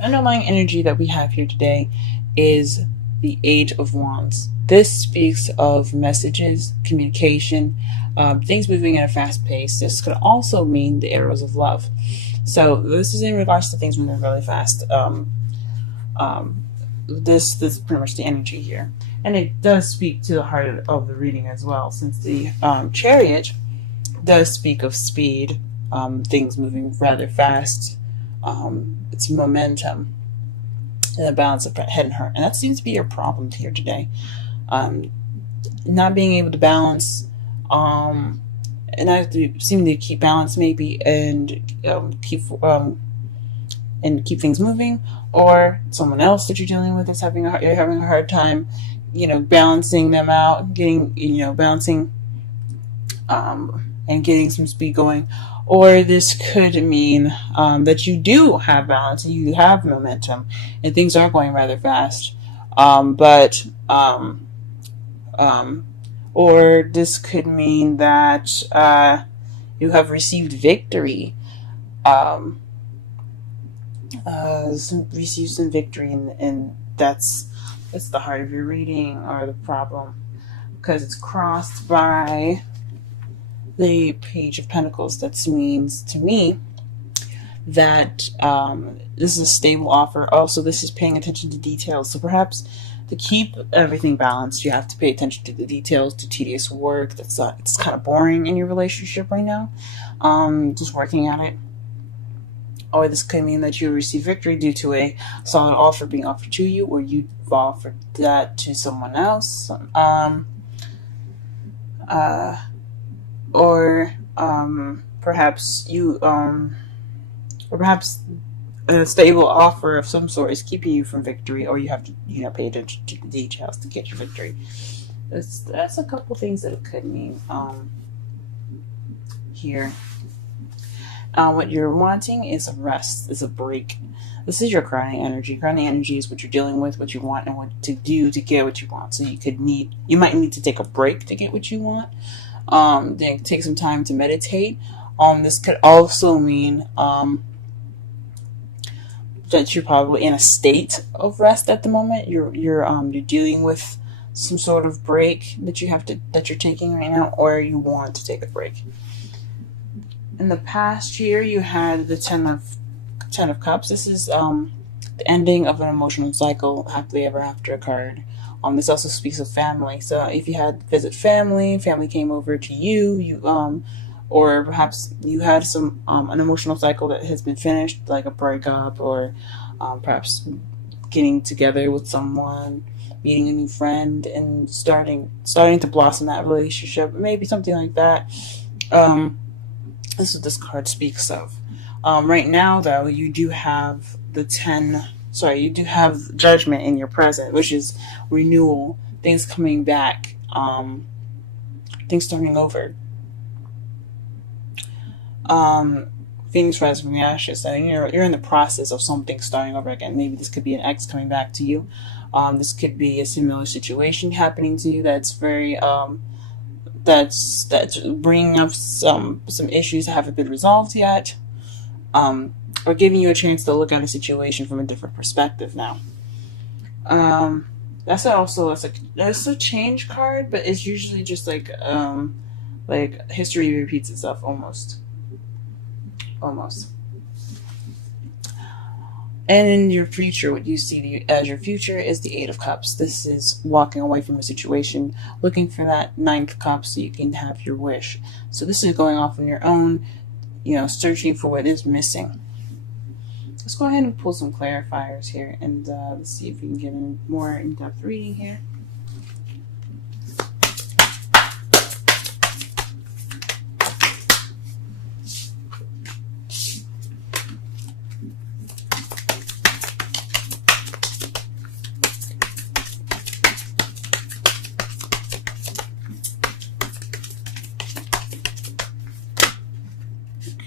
underlying energy that we have here today is the Eight of Wands. This speaks of messages, communication, things moving at a fast pace. This could also mean the arrows of love. So this is in regards to things moving really fast. This is pretty much the energy here, and it does speak to the heart of the reading as well, since the Chariot does speak of speed, things moving rather fast. It's momentum and the balance of head and heart, and that seems to be your problem here today. Not being able to balance, and not seeming to keep balance maybe, and keep things moving, or someone else that you're dealing with is you're having a hard time, balancing them out, getting, balancing, and getting some speed going. Or this could mean that you do have balance, and you have momentum, and things are going rather fast. Or this could mean that you have received victory. Receive some victory, and that's the heart of your reading, or the problem, because it's crossed by the Page of Pentacles. That means to me that this is a stable offer. Also, this is paying attention to details. So perhaps to keep everything balanced, you have to pay attention to the details, to tedious work it's kind of boring in your relationship right now. Just working at it. Or this could mean that you receive victory due to a solid offer being offered to you, or you've offered that to someone else. Or perhaps a stable offer of some sort is keeping you from victory, or you have to pay attention to the details to get your victory. That's a couple things that it could mean here. What you're wanting is a rest, is a break. This is your crowning energy. Crowning energy is what you're dealing with, what you want, and what to do to get what you want. So you might need to take a break to get what you want. Then take some time to meditate. This could also mean that you're probably in a state of rest at the moment. You're dealing with some sort of break that you're taking right now, or you want to take a break. In the past year, you had the Ten of Cups. This is the ending of an emotional cycle, happily ever after card. This also speaks of family. So if you had visit family came over to you, or perhaps you had some an emotional cycle that has been finished, like a breakup, or perhaps getting together with someone, meeting a new friend, and starting to blossom that relationship, maybe something like that. This is what this card speaks of. Right now, though, you do have you do have Judgment in your present, which is renewal, things coming back, things starting over. Phoenix rising from the ashes. So you're in the process of something starting over again. Maybe this could be an ex coming back to you. This could be a similar situation happening to you that's very that's bringing up some issues that haven't been resolved yet, or giving you a chance to look at a situation from a different perspective now. That's a change card, but it's usually just like history repeats itself almost. And in your future, what you see as your future is the Eight of Cups. This is walking away from a situation, looking for that Ninth Cup so you can have your wish. So this is going off on your own, searching for what is missing. Let's go ahead and pull some clarifiers here, and let's see if we can get a more in-depth reading here.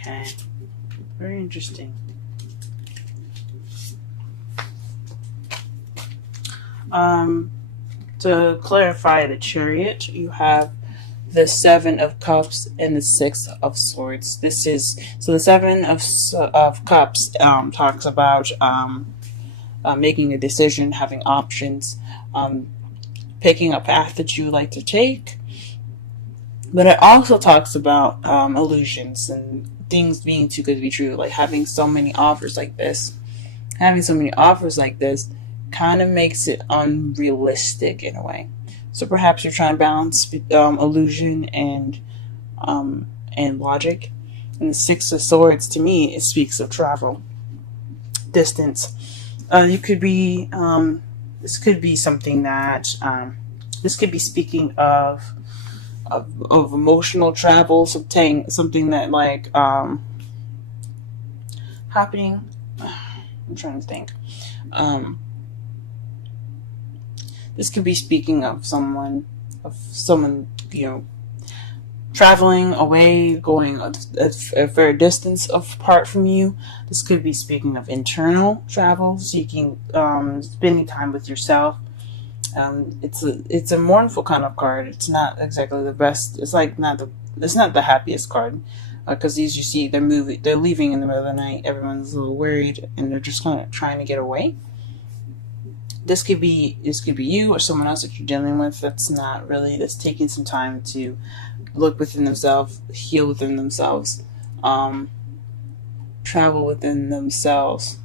Okay, very interesting. To clarify the Chariot, you have the Seven of Cups and the Six of Swords. The Seven of Cups talks about making a decision, having options, picking a path that you like to take. But it also talks about illusions and things being too good to be true, like having so many offers like this. Having so many offers like this kind of makes it unrealistic in a way. So perhaps you're trying to balance illusion and logic. And the Six of Swords, to me, it speaks of travel, distance. You could be this could be something that this could be speaking of emotional travel, something that like happening. I'm trying to think. This could be speaking of someone, traveling away, going a fair distance apart from you. This could be speaking of internal travel, seeking, spending time with yourself. It's a mournful kind of card. It's not exactly the best. It's not the happiest card, because these, you see, they're leaving in the middle of the night. Everyone's a little worried and they're just kind of trying to get away. This could be you or someone else that you're dealing with that's taking some time to look within themselves, heal within themselves, travel within themselves,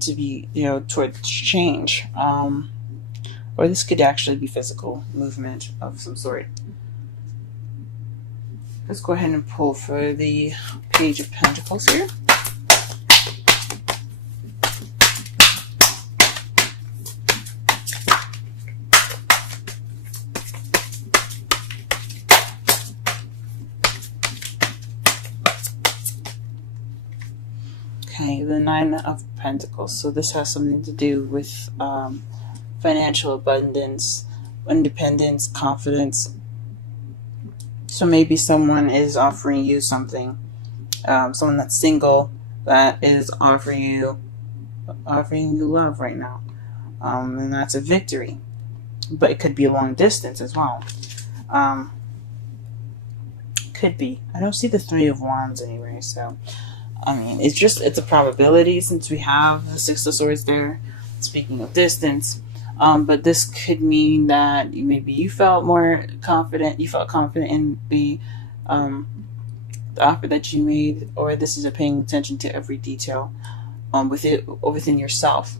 to be, towards change. Or this could actually be physical movement of some sort. Let's go ahead and pull for the Page of Pentacles here. Okay, the Nine of Pentacles. So this has something to do with financial abundance, independence, confidence. So maybe someone is offering you something. Someone that's single that is offering you love right now, and that's a victory. But it could be a long distance as well. Could be. I don't see the Three of Wands anyway, so I mean, it's a probability since we have the Six of Swords there. Speaking of distance. But this could mean that maybe you felt more confident. You felt confident in the offer that you made, or this is a paying attention to every detail within yourself.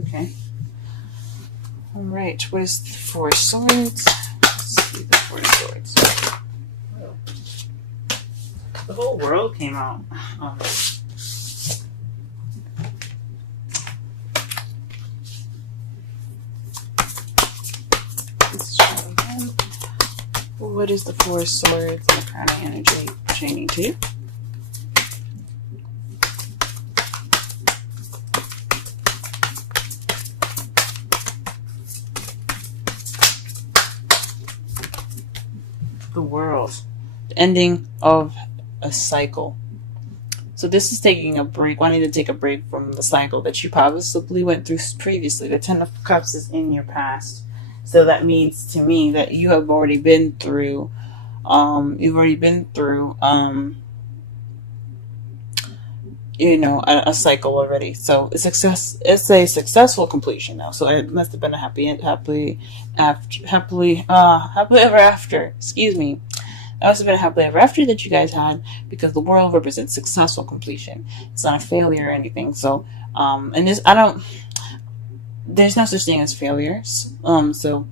Okay. All right. What is the Four of Swords? Let's see the Four of Swords. The whole world came out. What is the Four of Swords and the Crown of Energy pertaining to? The World. The ending of a cycle. So this is taking a break, wanting to take a break from the cycle that you possibly went through previously. The Ten of Cups is in your past. So that means to me that you have already been through, a cycle already. So it's a successful completion now. So it must have been a happily ever after. Excuse me. That must have been a happily ever after that you guys had, because the world represents successful completion. It's not a failure or anything. So, there's no such thing as failures. So,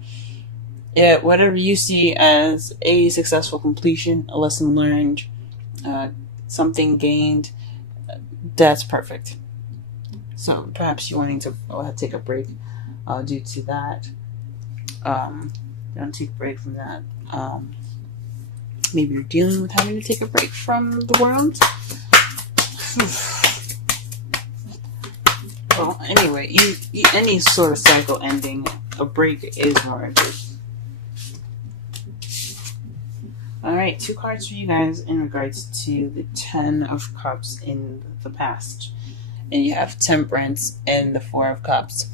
yeah, whatever you see as a successful completion, a lesson learned, something gained, that's perfect. So perhaps you're wanting to take a break due to that. Don't take a break from that. Maybe you're dealing with having to take a break from the world. Well, anyway, any sort of cycle ending, a break is warranted. Alright, 2 cards for you guys in regards to the Ten of Cups in the past. And you have Temperance and the Four of Cups.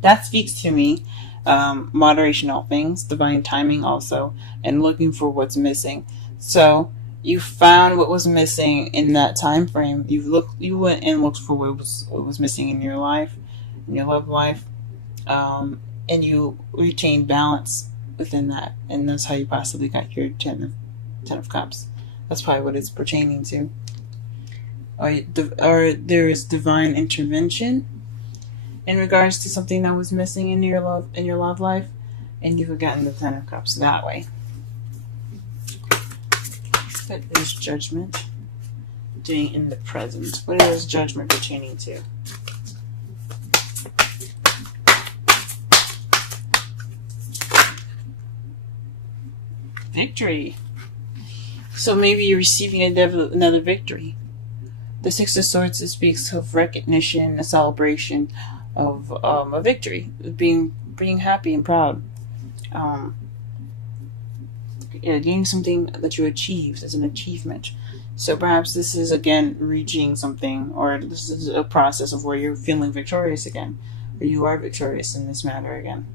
That speaks to me, moderation in all things, divine timing also, and looking for what's missing. So, You found what was missing in that time frame. You went and looked for what was missing in your life, in your love life, and you retained balance within that, and that's how you possibly got your ten of cups. That's probably what it's pertaining to. Or there is divine intervention in regards to something that was missing in your love life, and you've gotten the Ten of Cups that way. What is judgment doing in the present? What is judgment pertaining to? Victory. So maybe you're receiving another victory. The Six of Swords speaks of recognition, a celebration of a victory, being happy and proud. Getting something that you achieved as an achievement. So perhaps this is again reaching something, or this is a process of where you're feeling victorious again, or you are victorious in this matter again.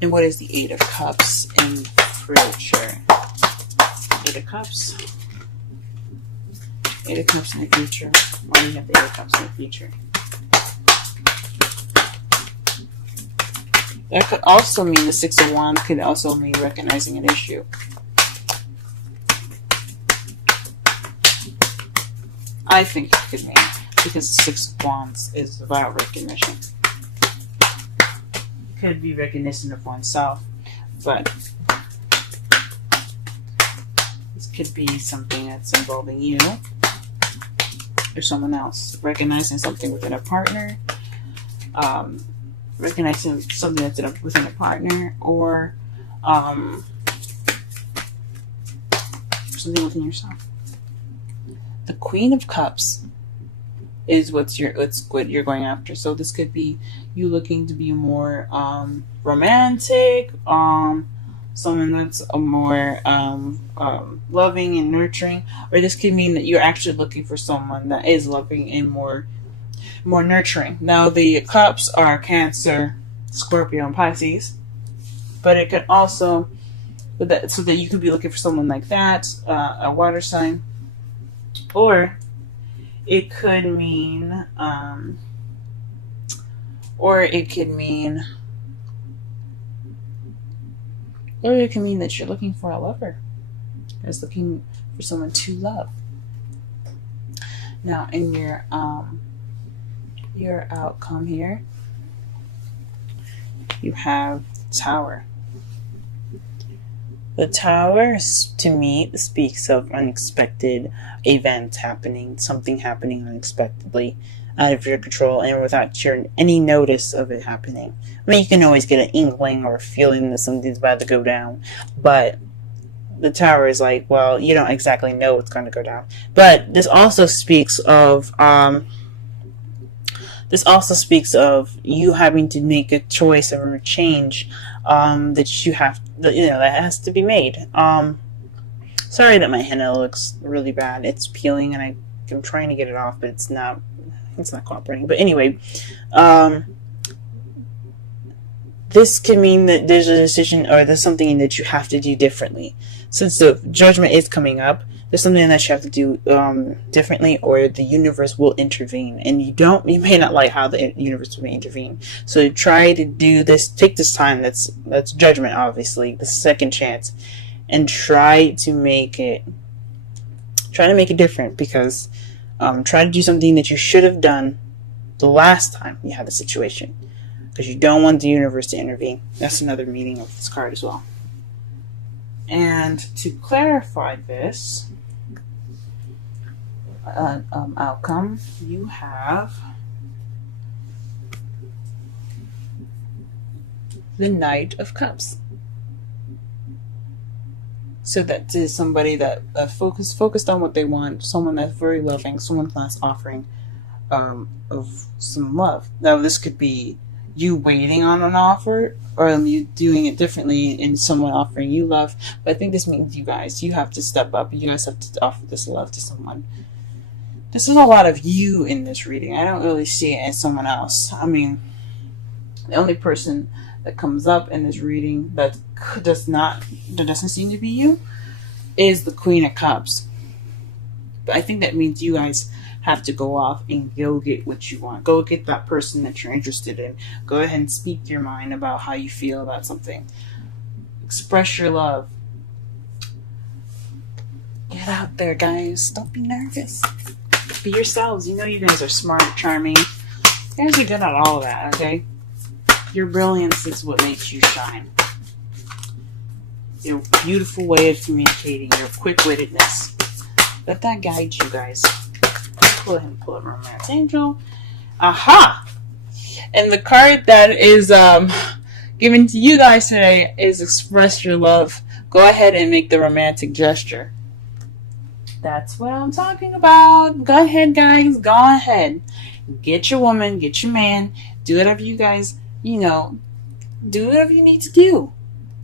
And what is the Eight of Cups in future? Eight of Cups. Eight of Cups in the future. Why do you have the Eight of Cups in the future? That could also mean the Six of Wands could also mean recognizing an issue. I think it could mean, because the Six of Wands is about recognition. It could be recognition of oneself, but this could be something that's involving you or someone else. Recognizing something within a partner, recognizing something that's within a partner, or something within yourself. The Queen of Cups is what you're going after. So this could be you looking to be more romantic, someone that's a more loving and nurturing, or this could mean that you're actually looking for someone that is loving and more nurturing. Now the cups are Cancer, Scorpio, and Pisces, but it could also, so that you could be looking for someone like that, a water sign, or it could mean, that you're looking for a lover, is looking for someone to love. Now in your outcome here, you have Tower. The Tower, to me, speaks of unexpected events happening, something happening unexpectedly, out of your control, and without any notice of it happening. I mean, you can always get an inkling or a feeling that something's about to go down, but the Tower is like, well, you don't exactly know what's going to go down. But this also speaks of you having to make a choice or a change that has to be made. Sorry that my henna looks really bad. It's peeling and I'm trying to get it off, but it's not cooperating. But anyway, this could mean that there's a decision or there's something that you have to do differently. Since the judgment is coming up, there's something that you have to do differently, or the universe will intervene. And you may not like how the universe will intervene. So try to do this, take this time, that's judgment, obviously, the second chance, and try to make it different, because try to do something that you should have done the last time you had the situation, because you don't want the universe to intervene. That's another meaning of this card as well. And to clarify this outcome, you have the Knight of Cups. So that is somebody that focused on what they want, someone that's very loving, someone that's offering of some love. Now this could be you waiting on an offer, or you doing it differently and someone offering you love. But I think this means you have to step up. You guys have to offer this love to someone. This is a lot of you in this reading. I don't really see it as someone else. I mean, the only person that comes up in this reading that doesn't seem to be you is the Queen of Cups. But I think that means you guys have to go off and go get what you want. Go get that person that you're interested in. Go ahead and speak your mind about how you feel about something. Express your love. Get out there, guys. Don't be nervous. Be yourselves. You know you guys are smart, charming. You guys are good at all of that, okay? Your brilliance is what makes you shine. Your beautiful way of communicating, your quick-wittedness. Let that guide you guys. Pull a romance angel. Aha! And the card that is given to you guys today is express your love. Go ahead and make the romantic gesture. That's what I'm talking about. Go ahead, guys. Go ahead. Get your woman, get your man. Do whatever you guys, do whatever you need to do.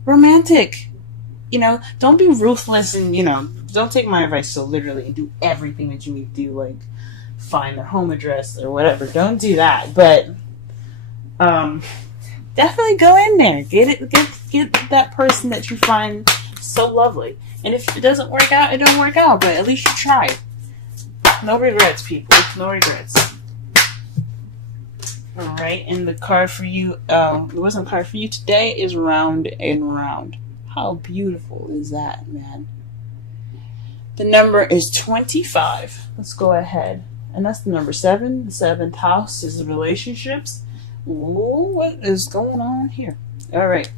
Romantic. Don't be ruthless and, don't take my advice so literally and do everything that you need to do, like find their home address or whatever. Don't do that. But definitely go in there. Get that person that you find so lovely. And if it doesn't work out, it don't work out. But at least you tried. No regrets, people. No regrets. Alright, and the card for you, the wisdom card for you today is Round and Round. How beautiful is that, man? The number is 25. Let's go ahead. And that's the number 7. The 7th house is relationships. Ooh, what is going on here? Alright.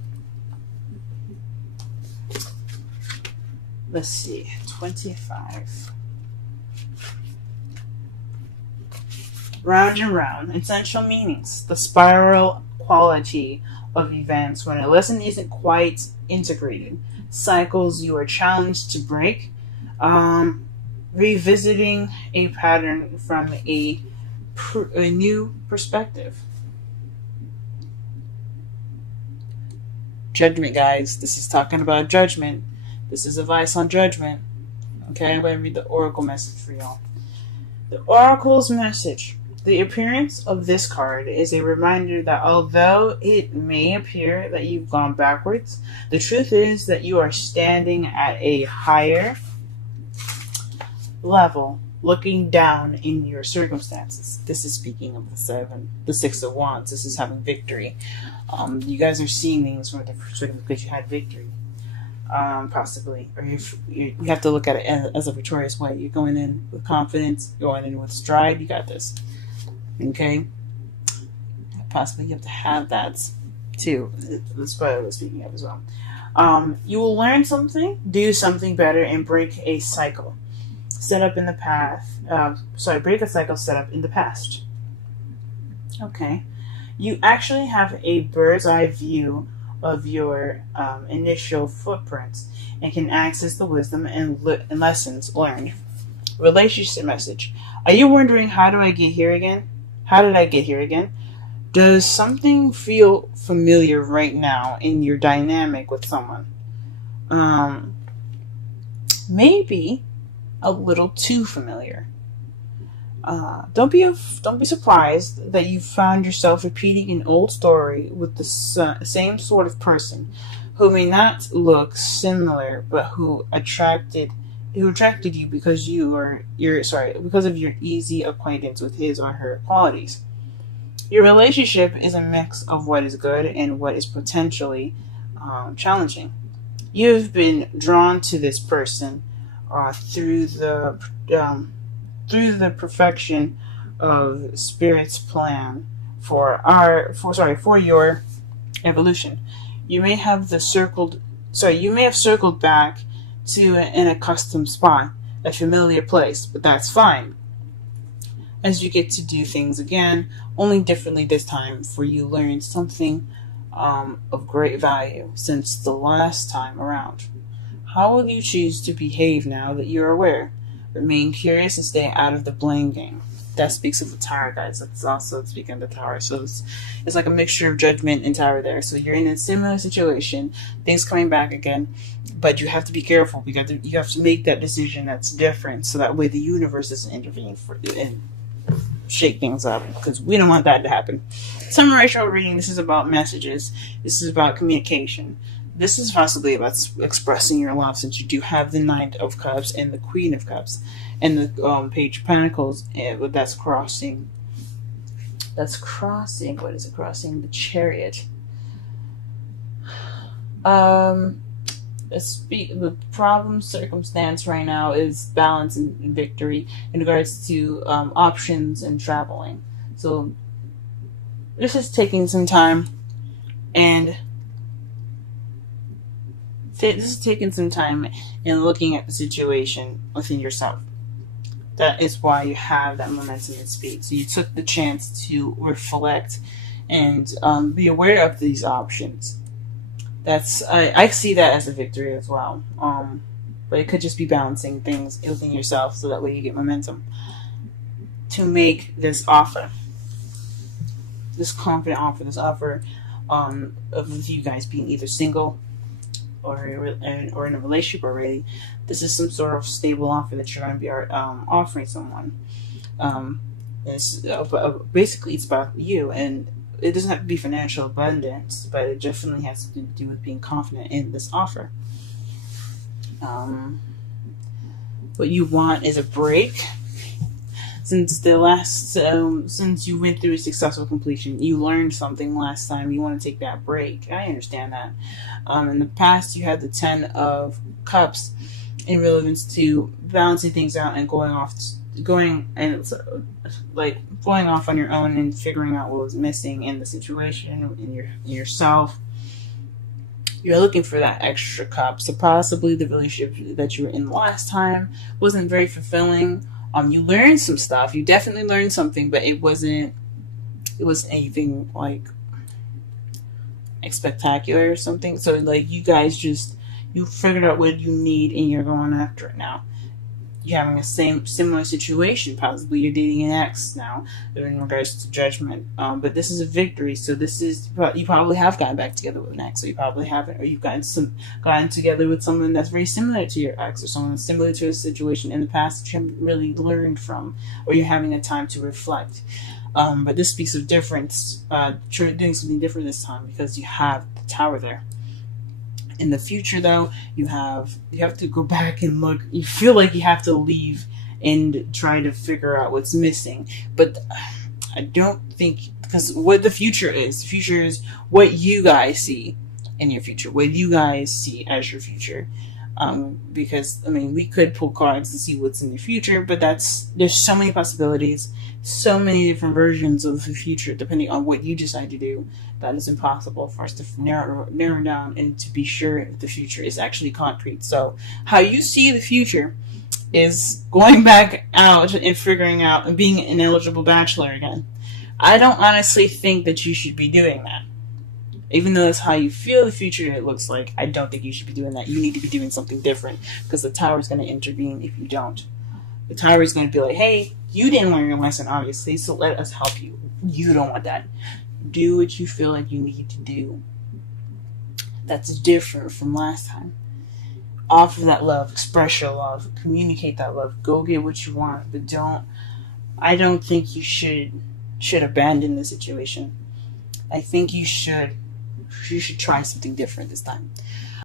Let's see. 25. Round and round. Essential meanings. The spiral quality of events when a lesson isn't quite integrated. Cycles you are challenged to break. Revisiting a pattern from a new perspective. Judgment, guys. This is talking about judgment. This is advice on judgment. Okay, I'm going to read the oracle message for y'all. The oracle's message. The appearance of this card is a reminder that although it may appear that you've gone backwards, the truth is that you are standing at a higher level, looking down in your circumstances. This is speaking of the 6 of Wands. This is having victory. You guys are seeing things from a different perspective because you had victory. Possibly, or you have to look at it as a victorious way. You're going in with confidence, going in with stride. You got this. Okay, possibly you have to have that too. That's what I was speaking of as well. You will learn something, do something better, and break a cycle set up in the past. Break a cycle set up in the past. Okay, you actually have a bird's eye view of your initial footprints and can access the wisdom and lessons learned. Relationship message. Are you wondering, how do I get here again? How did I get here again? Does something feel familiar right now in your dynamic with someone? Maybe a little too familiar. Don't be surprised that you found yourself repeating an old story with the same sort of person who may not look similar, but who attracted you because because of your easy acquaintance with his or her qualities. Your relationship is a mix of what is good and what is potentially challenging. You've been drawn to this person through the perfection of Spirit's plan for your evolution. You may have circled back to an accustomed spot, a familiar place, but that's fine, as you get to do things again, only differently this time, for you learned something of great value since the last time around. How will you choose to behave now that you're aware? Remain curious and stay out of the blame game. That speaks of the Tower, guys. That's also speaking of the Tower. So it's like a mixture of Judgment and Tower there. So you're in a similar situation, things coming back again, but you have to be careful. You have to make that decision that's different, so that way the universe doesn't intervene and shake things up, because we don't want that to happen. Summary reading. This is about messages. This is about communication. this is possibly about expressing your love, since you do have the Knight of Cups and the Queen of Cups and the Page of Pentacles. And that's crossing. That's crossing. What is it crossing? The Chariot. The problem circumstance right now is balance and victory in regards to options and traveling. So this is taking some time, and looking at the situation within yourself. That is why you have that momentum and speed. So you took the chance to reflect and be aware of these options. I see that as a victory as well. But it could just be balancing things within yourself, so that way you get momentum to make this offer, this confident offer, this offer of you guys being either single or in a relationship already. This is some sort of stable offer that you're going to be offering someone. Basically, it's about you, and it doesn't have to be financial abundance, but it definitely has to do with being confident in this offer. What you want is a break. Since since you went through a successful completion, you learned something last time. You want to take that break. I understand that. In the past, you had the 10 of Cups in relevance to balancing things out and going off on your own and figuring out what was missing in the situation, in yourself. You're looking for that extra cup. So possibly the relationship that you were in last time wasn't very fulfilling. You learned some stuff. You definitely learned something, but it wasn't anything like spectacular or something. So like you guys you figured out what you need and you're going after it now. You're having a similar situation. Possibly you're dating an ex now in regards to judgment. But this is a victory. So you probably have gotten back together with an ex, or you probably haven't, or you've gotten together with someone that's very similar to your ex, or someone that's similar to a situation in the past that you haven't really learned from, or you're having a time to reflect. But this speaks of difference. You're doing something different this time because you have the Tower there. In the future, though, you have to go back and look. You feel like you have to leave and try to figure out what's missing. But I don't think, because what the future is what you guys see in your future, what you guys see as your future. Because, I mean, we could pull cards to see what's in the future, but there's so many possibilities, so many different versions of the future, depending on what you decide to do, that it's impossible for us to narrow down and to be sure if the future is actually concrete. So how you see the future is going back out and figuring out and being an eligible bachelor again. I don't honestly think that you should be doing that. Even though that's how you feel the future it looks like, I don't think you should be doing that. You need to be doing something different, because the Tower is going to intervene if you don't. The Tower is going to be like, hey, you didn't learn your lesson, obviously, so let us help you. You don't want that. Do what you feel like you need to do. That's different from last time. Offer that love. Express your love. Communicate that love. Go get what you want, but I don't think you should abandon the situation. I think you should try something different this time.